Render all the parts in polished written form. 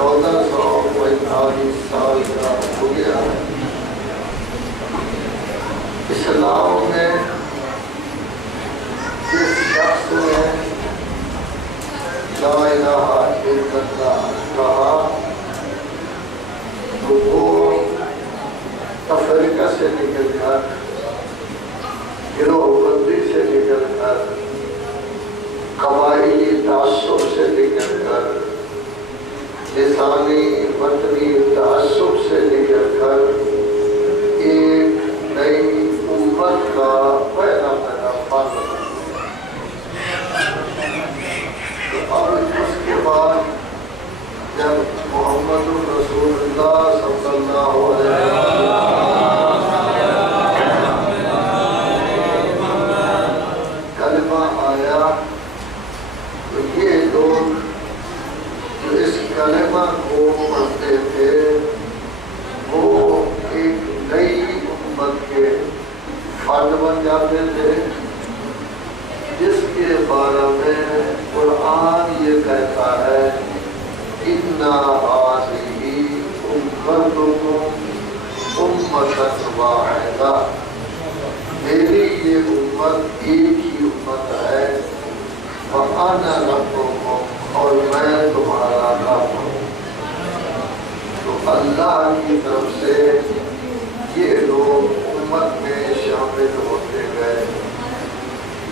1445 سال کا ہو گیا۔ اسلام میں جس شخص نے لا الہ الا اللہ کہا تو وہ تفریقہ سے نکل کر، گروہ بندی سے نکل کر، قبائلی تعصب سے نکل کر، لسانی وطنی تعصب سے نکل کر ایک نئی امت کا پہلا فرد بنا۔ اور اس کے بعد جب محمد رسول اللہ صلی اللہ علیہ وسلم کلمہ آیا تو یہ لوگ جو اس کلمہ کو پڑھتے تھے وہ ایک نئی امت کے فرد بن جاتے تھے، جس کے بارے میں قرآن یہ کہتا ہے اِنَّا هَٰذِهِ أُمَّتُكُمْ أُمَّةً وَاحِدَةً، میری یہ امت ایک ہی امت ہے، وَأَنَا رَبُّكُمْ، اور میں تمہارا رب ہوں۔ تو اللہ کی طرف سے یہ لوگ امت میں شامل ہوتے گئے۔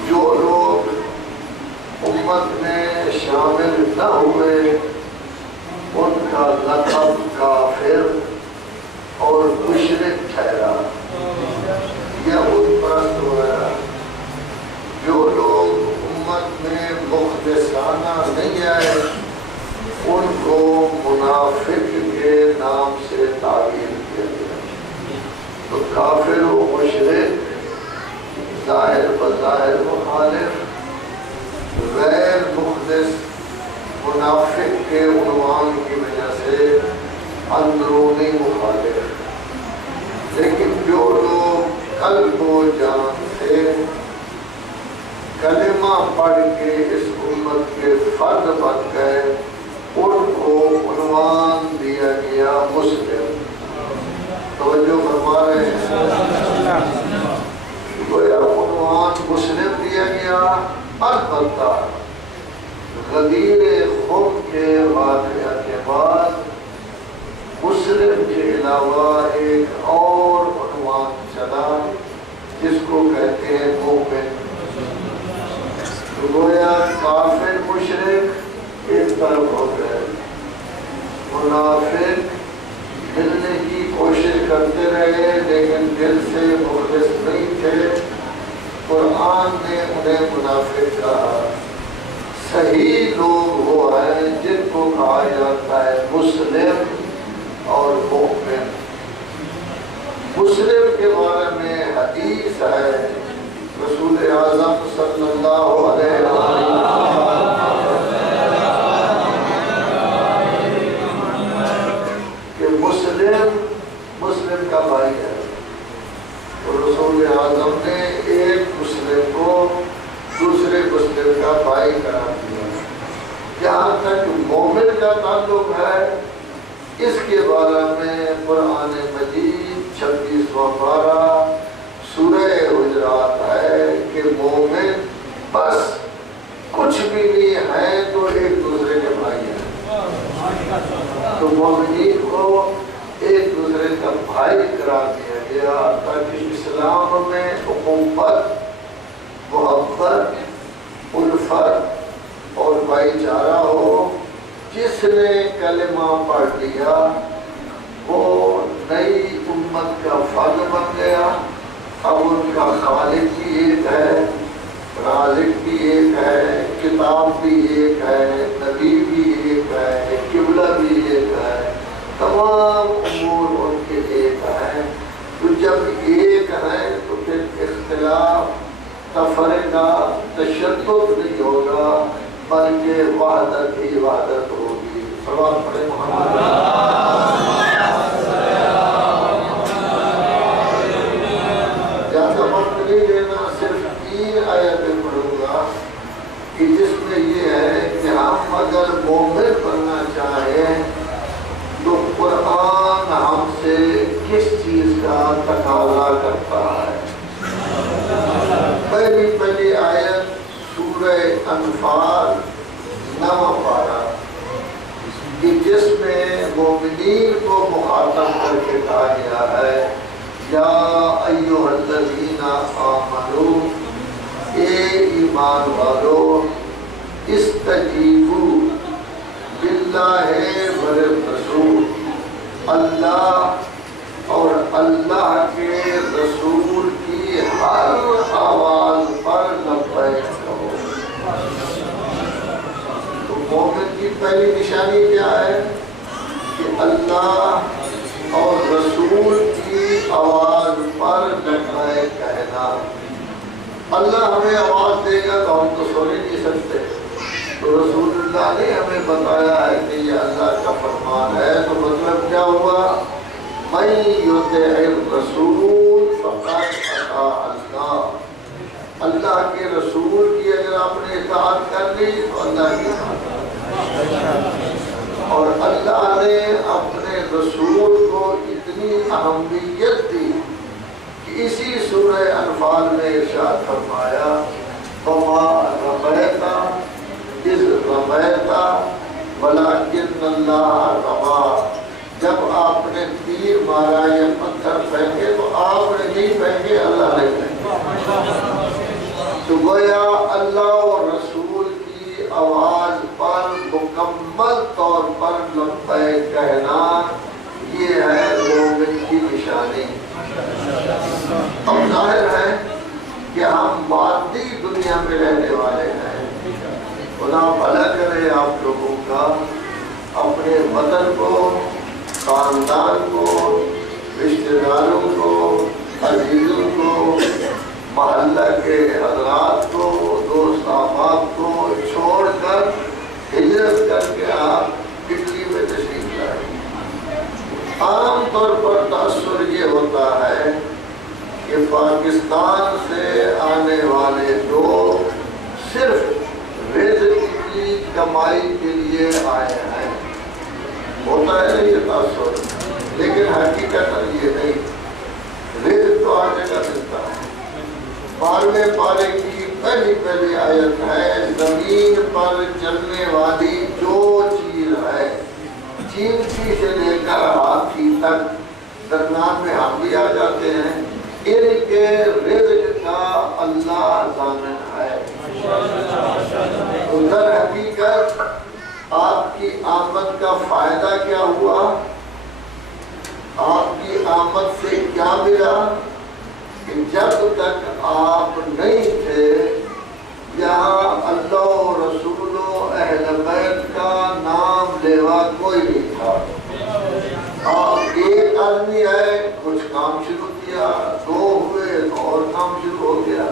جو لوگ امت میں شامل نہ ہوئے ان کا لقب کافر اور مشرک ٹھہرا یا بت پرست ہوا۔ جو لوگ امت میں مخلصانہ نہیں آئے ان کو منافق کے نام سے تعبیر کیا گیا۔ تو کافر و مشرک ظاہر بظاہر مخالف، غیر مخلص منافق کے عنوان کی وجہ سے اندرونی مخالف۔ لیکن جو لوگ قلب و جان سے کلمہ پڑھ کے اس امت کے فرد بن گئے ان کو عنوان دیا گیا مسلم۔ توجہ فرما رہے ہیں؟ گویا عنوان مسلم دیا گیا، البتہ غدیر خم کے واقعہ کے بعد مسلم کے علاوہ ایک اور عنوان چلا جس کو کہتے ہیں مومن۔ گویا کافر مشرک ایک طرف ہو گئے، منافق ملنے کی کوشش کرتے رہے لیکن دل سے مخلص نہیں تھے، قرآن نے انہیں منافق کہا۔ صحیح لوگ وہ ہیں جن کو کہا جاتا ہے مسلم اور مومن۔ مسلم کے بارے میں حدیث ہے، رسول اعظم صلی اللہ علیہ وسلم کہ مسلم کا بھائی ہے، اور رسول اعظم نے ایک مسلم کو دوسرے مسلم کا بھائی قرار دیا۔ جہاں تک مومن کا تعلق ہے اس کے بارے میں قرآن مجید 26واں پارہ سورہ حجرات ہے کہ مومن بس کچھ بھی نہیں ہے تو ایک دوسرے کے بھائی ہیں۔ تو مومنین کو ایک دوسرے کا بھائی قرار دیا گیا تاکہ اسلام میں اخوت، محبت، الفت اور بھائی چارہ ہو۔ جس نے کلمہ پڑھ لیا وہ نئی امت کا فرد بن گیا۔ اب ان کا خالق بھی ایک ہے، رازق بھی ایک ہے، کتاب بھی ایک ہے، نبی بھی ایک ہے، قبلہ بھی ایک ہے، تمام امور ان کے ایک ہیں۔ تو جب ایک ہیں تو پھر اختلاف، تفرقہ، تشدد نہیں ہوگا بلکہ وحدت ہی وحدت ہوگی۔ صلوات پڑھیں محمد۔ زیادہ وقت نہیں لینا، صرف 3 آیتیں پڑھوں گا کہ جس میں یہ ہے کہ ہم اگر مومنین کو مخاطب کر کے کہا گیا ہے یا ایھا الذین آمنوا، اے ایمان والو، استجیبوا للہ والرسول، اللہ اور اللہ کے رسول کی ہر آواز پر لبیک کہو۔ تو مومن کی پہلی نشانی کیا ہے کہ اللہ اور رسول کی آواز پر لبیک کہنا۔ اللہ ہمیں آواز دے گا تو ہم تو سو نہیں سکتے، تو رسول اللہ نے ہمیں بتایا ہے کہ یہ اللہ کا فرمان ہے، تو مطلب کیا ہوا؟ من یطع الرسول فقد اطاع اللہ، اللہ کے رسول کی اگر آپ نے اطاعت کر لی تو اللہ کی اطاعت، اور اللہ نے اپنے رسول کو اتنی اہمیت دی کہ اسی سورہ انفال میں ارشاد فرمایا وما رمیت اذ رمیت ولکن اللہ رمی، جب آپ نے تیر مارا یا پتھر پھینکے تو آپ نے نہیں پھینکے، اللہ نے پھینکے۔ تو گویا اللہ اور رسول کی آواز پر مکمل طور پر لبیک کہنا یہ ہے مومن کی نشانی۔ اب ظاہر ہے کہ ہم مادی دنیا میں رہنے والے ہیں، خدا بھلا کرے آپ لوگوں کا، اپنے وطن کو، خاندان کو، رشتہ داروں کو، عزیزوں کو، محلہ کے حضرات کو، دوست احباب کو چھوڑ کر ہجرت کر کے آپ اٹلی میں تشریف لائیں۔ عام طور پر تاثر یہ ہوتا ہے کہ پاکستان سے آنے والے لوگ صرف رزق کی کمائی کے لیے آئے ہیں، ہوتا ہے نا یہ تاثر، لیکن حقیقت یہ نہیں، رزق تو ہر جگہ ملتا ہے۔ بارہویں پارے کی پہلی آیت ہے زمین پر چلنے والی جو چیز ہے، چینٹی سے لے کر ہاتھی تک، درمیان میں ہم بھی آ جاتے ہیں، ان کے رزق کا اللہ ضامن ہے۔ در حقیقت آپ کی آمد کا فائدہ کیا ہوا؟ آپ کی آمد سے کیا ملا؟ کہ جب تک آپ نہیں تھے یہاں اللہ و رسول و اہل بیت کا نام لیوا کوئی نہیں تھا۔ آپ ایک آدمی آئے، کچھ کام شروع کیا، دو ہوئے تو اور کام شروع ہو گیا،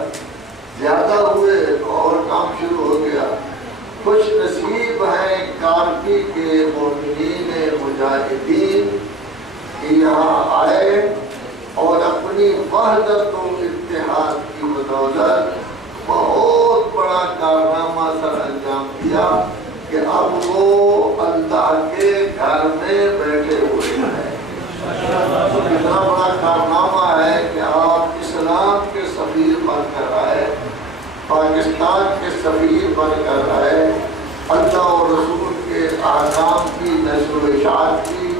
زیادہ ہوئے تو اور کام شروع ہو گیا۔ خوش نصیب ہیں کارپی کے مومنین مجاہدین کہ یہاں آئے اور اپنی وحدت و اتحاد کی بدولت بہت بڑا کارنامہ سر انجام دیا کہ اب وہ اللہ کے گھر میں بیٹھے ہوئے ہیں۔ تو کتنا بڑا کارنامہ ہے کہ آپ اسلام کے سفیر بن کر آئے، پاکستان کے سفیر بن کر آئے، اللہ اور رسول کے احکام کی نشر و اشاعت کی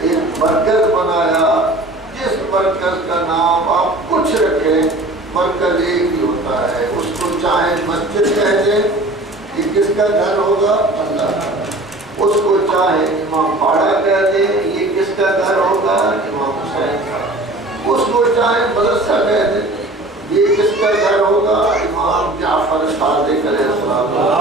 ایک مرکز بنایا، جس مرکز کا نام آپ کچھ رکھیں مرکز ایک ہی ہوتا ہے، اس کو چاہے مسجد کہہ دیں، یہ کس کا گھر ہوگا؟ اللہ کا۔ اس کو چاہے امام باڑہ کہہ دیں، یہ کس کا گھر ہوگا؟ امام حسین کا۔ اس کو چاہے مدرسہ کہہ دیں، یہ کس کا گھر ہوگا؟ امام جعفر صادق علیہ السلام۔